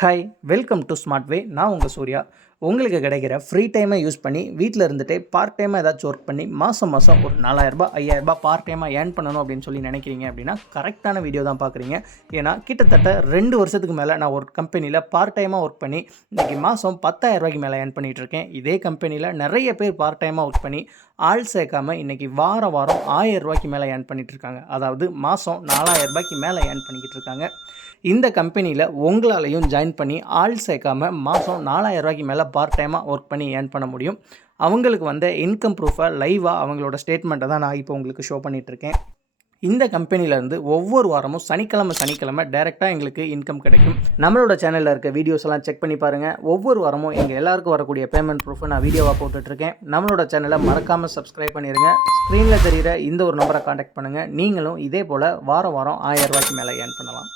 Hi, welcome to smart வே. நான் உங்கள் சூர்யா. உங்களுக்கு கிடைக்கிற ஃப்ரீ டைமை யூஸ் பண்ணி வீட்டில் இருந்துகிட்டே பார்ட் டைமாக ஏதாச்சும் ஒர்க் பண்ணி மாதம் ஒரு 4000 5000 பார்ட் டைமாக ஏர்ன் பண்ணணும் அப்படின்னு சொல்லி நினைக்கிறீங்க அப்படின்னா கரெக்டான வீடியோ தான் பார்க்குறீங்க. ஏன்னா கிட்டத்தட்ட 2 வருஷத்துக்கு மேலே நான் ஒரு கம்பெனியில் பார்ட் டைமாக ஒர்க் பண்ணி இன்றைக்கி மாதம் 10,000 மேலே ஏர்ன் பண்ணிகிட்ருக்கேன். இதே கம்பெனியில் நிறைய பேர் பார்ட் டைமாக ஒர்க் பண்ணி ஆள் சேர்க்காமல் இன்றைக்கி வாரம் 1000 மேலே ஏர்ன் பண்ணிகிட்ருக்காங்க. அதாவது மாதம் 4000 மேலே ஏர்ன் பண்ணிக்கிட்டு இருக்காங்க. இந்த கம்பெனியில் உங்களாலையும் ஜாயின் பண்ணி ஆள் சேர்க்காமல் மாதம் 4000 மேலே பார்ட் டைமாக ஒர்க் பண்ணி ஏர்ன் பண்ண முடியும். அவங்களுக்கு வந்த இன்கம் ப்ரூஃபை லைவாக அவங்களோட ஸ்டேட்மெண்ட்டை தான் நான் இப்போ உங்களுக்கு ஷோ பண்ணிகிட்ருக்கேன். இந்த கம்பெனிலேருந்து ஒவ்வொரு வாரமும் சனிக்கிழமை டைரெக்டாக எங்களுக்கு இன்கம் கிடைக்கும். நம்மளோட சேனலில் இருக்க வீடியோஸ் எல்லாம் செக் பண்ணி பாருங்கள். ஒவ்வொரு வாரமும் எங்கள் எல்லாருக்கும் வரக்கூடிய பேமெண்ட் ப்ரூஃபை நான் வீடியோவாக போட்டுட்ருக்கேன். நம்மளோட சேனலை மறக்காமல் சப்ஸ்கிரைப் பண்ணிடுங்க. ஸ்க்ரீனில் தெரிகிற இந்த ஒரு நம்பரை காண்டாக்ட் பண்ணுங்கள். நீங்களும் இதே போல் வாரம் 1000 மேலே ஏர்ன் பண்ணலாம்.